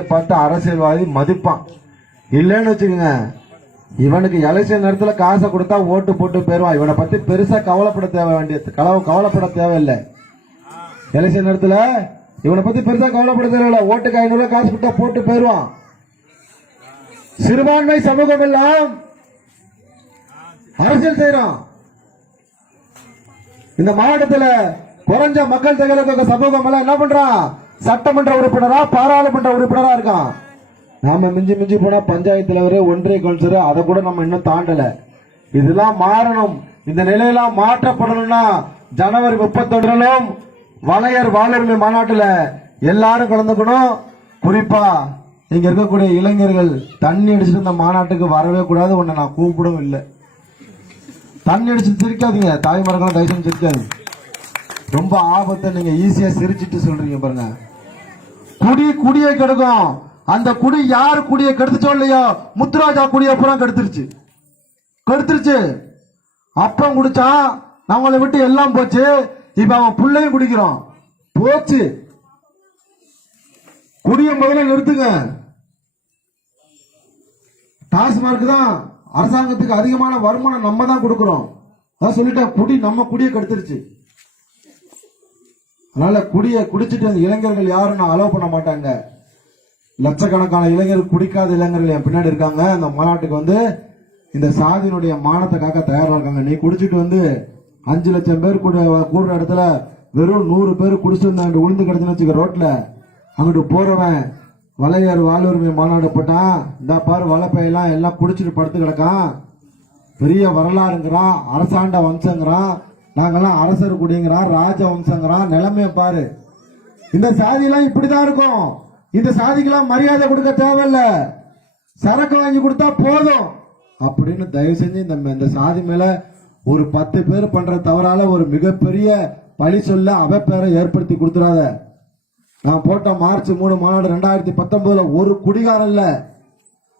பார்த்து அரசியல்வாதி மதிப்பான். இல்லைன்னு வச்சுக்கோங்க இவனுக்கு எலெக்ஷன் நேரத்துல காசை கொடுத்தா ஓட்டு போட்டு போயிருவான் இவனை பத்தி பெருசா கவலைப்பட தேவை வேண்டிய கலவு கவலைப்பட தேவையில்லை. எலெக்ஷன் நேரத்தில் இவனை பத்தி பெருசா கவலைப்பட தேவையில்லை. ஓட்டுக்கு ஐநூறு காசு கொடுத்தா போட்டு போயிருவான் சிறுபான்மை சமூகம் எல்லாம் அரசியல் செய்யறோம் இந்த மாவட்டத்துல குறைஞ்ச மக்கள் தொகை சமூகம் எல்லாம் என்ன பண்றான்? சட்டமன்ற உறுப்பினரா பாராளுமன்ற உறுப்பினரா இருக்கான் நாம மிஞ்சி மிஞ்சி போனா பஞ்சாயத்து தலைவர் ஒன்றிய கவுன்சிலர் அதை கூட நம்ம இன்னும் தாண்டல. இதெல்லாம் மாறணும். இந்த நிலையெல்லாம் மாற்றப்படணும்னா ஜனவரி முப்பத்தொன்றிலும் வளையர் வாளுரிமை மாநாட்டில் எல்லாரும் கலந்துக்கணும். குறிப்பா இங்க இருக்கக்கூடிய இளைஞர்கள் தண்ணி அடிச்சுட்டு இந்த மாநாட்டுக்கு வரவே கூடாது உன்னை நான் கூப்பிடவும் இல்லை. தண்ணி அடிச்சு சிரிக்காதீங்க. தாய்மார்களும் தயவு செஞ்சு சிரிக்காதீங்க. ரொம்ப ஆபத்தை நீங்க ஈஸியா சிரிச்சிட்டு சொல்றீங்க பாருங்க. குடி குடியை கெடுக்கும். அந்த குடி யார் குடியை கெடுத்துச்சோ இல்லையோ முத்துராஜா குடியை பூரா கெடுத்துருச்சு. கெடுத்துருச்சு. அப்பம் குடிச்சான் நம்மளை விட்டு எல்லாம் போச்சு. இப்ப அவன் பிள்ளையும் குடிக்கிறான் போச்சு. குடிய முதல்ல நிறுத்துங்க. டாஸ்மார்க் தான் அரசாங்கத்துக்கு அதிகமான வருமானம் நம்ம தான் கொடுக்கிறோம். அதான் சொல்லிட்டேன் குடி நம்ம குடியை கெடுத்துருச்சு. அதனால குடிய குடிச்சிட்டு அந்த இளைஞர்கள் யாரும் நான் அலோவ் பண்ண மாட்டாங்க. லட்சக்கணக்கான இளைஞர்கள் குடிக்காத இளைஞர்கள் என் பின்னாடி இருக்காங்க. அந்த மாநாட்டுக்கு வந்து இந்த சாதியினுடைய மானத்தை காக்க தயாரா இருக்காங்க. நீ குடிச்சிட்டு வந்து அஞ்சு லட்சம் பேர் கூட கூடுற இடத்துல வெறும் நூறு பேர் குடிச்சிட்டு வந்து உளுந்து கிடச்சுன்னு வச்சுக்க ரோட்ல. அங்கிட்டு போறவன் வலையார் வாழ்வுரிமை மாநாடு போட்டான் இந்த பாரு வலைப்பையெல்லாம் எல்லாம் குடிச்சிட்டு படுத்து கிடக்கான். பெரிய வரலாறுங்கிறான் அரசாண்ட வம்சங்கிறான். நாங்கெல்லாம் அரசர் குடிங்கிறான் ராஜ வம்சங்கிறான் நிலைமைய பாரு. இந்த சாதியெல்லாம் இப்படிதான் இருக்கும். இந்த சாதிக்கெல்லாம் மரியாதை கொடுக்க தேவையில்ல. சரக்கு வாங்கி கொடுத்தா போதும். அப்படின்னு தயவு செஞ்சு இந்த இந்த சாதி மேல ஒரு பத்து பேர் பண்ற தவறால ஒரு மிகப்பெரிய பழி சொல்ல அவப்பேரை ஏற்படுத்தி கொடுத்துறாத. நான் போட்ட மார்ச் மூணு மாநாடு ரெண்டாயிரத்தி பத்தொன்பதுல ஒரு குடிகாரம் இல்ல.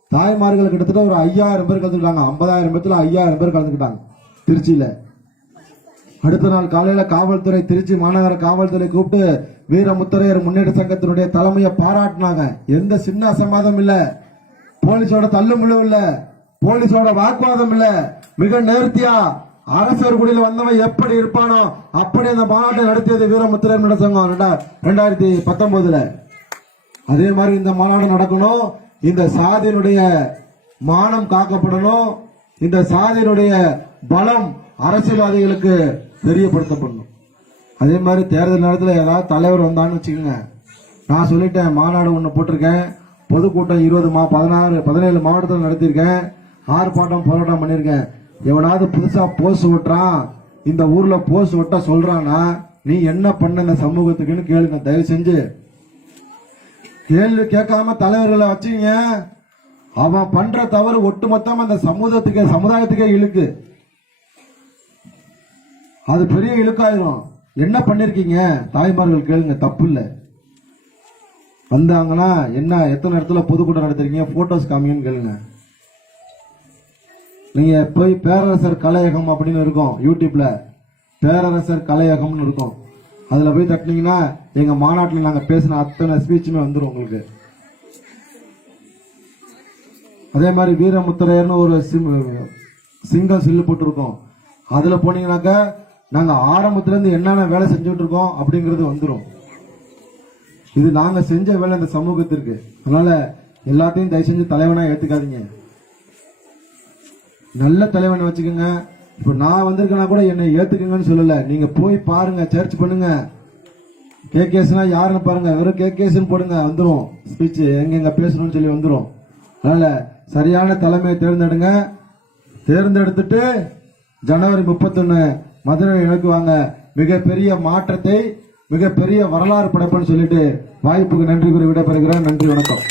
தாய்மார்கள் கிட்டத்தட்ட ஒரு ஐயாயிரம் பேர் கலந்துக்கிட்டாங்க. ஐம்பதாயிரம் பேர்த்துல ஐயாயிரம் பேர் கலந்துக்கிட்டாங்க. திருச்சியில. அடுத்த நாள் காலையில காவல்துறை திருச்சி மாநகர காவல்துறை கூப்பிட்டு வீரமுத்தரையர் முன்னேற்ற சங்கத்தினுடைய தலைமையை பாராட்டினாங்க. எந்த சின்ன அசமாதம் இல்ல. போலீஸோட தள்ளுமுழு இல்ல. போலீஸோட வாக்குவாதம் இல்ல. மிக நேர்த்தியா அரசர் குடியில் வந்தவன் எப்படி இருப்பானோ அப்படி அந்த மாநாட்டை நடத்தியது வீரமுத்திரையர் சங்கம். ரெண்டாயிரத்தி பத்தொன்பதுல. அதே மாதிரி இந்த மாநாடு நடக்கணும். இந்த சாதியினுடைய மானம் காக்கப்படணும். இந்த சாதியினுடைய பலம் அரசியல்வாதிகளுக்கு தெரியப்படுத்தப்படணும். அதே மாதிரி தேர்தல் நேரத்தில் ஏதாவது தலைவர் வந்தான்னு வச்சுக்கோங்க. நான் சொல்லிட்டேன் மாநாடு ஒன்று போட்டிருக்கேன். பொதுக்கூட்டம் இருபது மா பதினாறு பதினேழு மாவட்டத்தில் நடத்தியிருக்கேன். ஆர்ப்பாட்டம் போராட்டம் பண்ணியிருக்கேன். எவனாவது புதுசாக போஸ்ட் ஓட்டுறான் இந்த ஊரில் போஸ்ட் ஓட்ட சொல்கிறான்னா நீ என்ன பண்ண இந்த சமூகத்துக்குன்னு கேளுங்க. தயவு செஞ்சு. கேள்வி கேட்காம தலைவர்களை வச்சுங்க அவன் பண்ற தவறு ஒட்டுமொத்தமாக அந்த சமூகத்துக்கு சமுதாயத்துக்கே இழுக்கு. அது பெரிய இழுக்காயிரும். என்ன பண்ணிருக்கீங்க? தாய்மார்கள் கேளுங்க தப்பு இல்லை வந்தாங்கன்னா என்ன எத்தனை இடத்துல பொதுக்கூட்டம் நடத்துறீங்க போட்டோஸ் காமிங்கன்னு கேளுங்க. நீங்க போய் பேரரசர் கலையகம் அப்படின்னு இருக்கும் யூடியூப்ல பேரரசர் கலையகம்னு இருக்கும். அதுல போய் தட்டினீங்கன்னா எங்க மாநாட்டில் நாங்க பேசின அத்தனை ஸ்பீச்சுமே வந்துடும் உங்களுக்கு. அதே மாதிரி வீரமுத்திரையர்னு ஒரு சிம்- சிங்கம் சில்லு போட்டிருக்கோம். அதுல போனீங்கன்னாக்கா நாங்க ஆரம்பத்துல இருந்து என்னென்ன வேலை செஞ்சுட்டு இருக்கோம் அப்படிங்கிறது வந்துடும் இது நாங்க செஞ்ச வேலை இந்த சமூகத்திற்கு. அதனால எல்லாத்தையும் தயவு செஞ்சு தலைவனா ஏத்துக்காதீங்க. நல்ல தலைவனை வச்சுக்கோங்க. இப்போ நான் வந்திருக்கேன்னா கூட என்னை ஏத்துக்கங்கன்னு சொல்லல. நீங்க போய் பாருங்க சர்ச் பண்ணுங்க. கே கேஸ்னா யாருன்னு பாருங்க. வெறும் கே கேஸ்னு போடுங்க வந்துரும். ஸ்பீச் எங்க பேசணும்னு சொல்லி வந்துடும் அதனால சரியான தலைமையை தேர்ந்தெடுங்க. தேர்ந்தெடுத்துட்டு ஜனவரி முப்பத்தொன்னு மதுரை இழக்குவாங்க மிகப்பெரிய மாற்றத்தை மிகப்பெரிய வரலாறு படைப்புன்னு சொல்லிட்டு வாய்ப்புக்கு நன்றி கூறி விடைபெறுகிறேன். நன்றி வணக்கம்.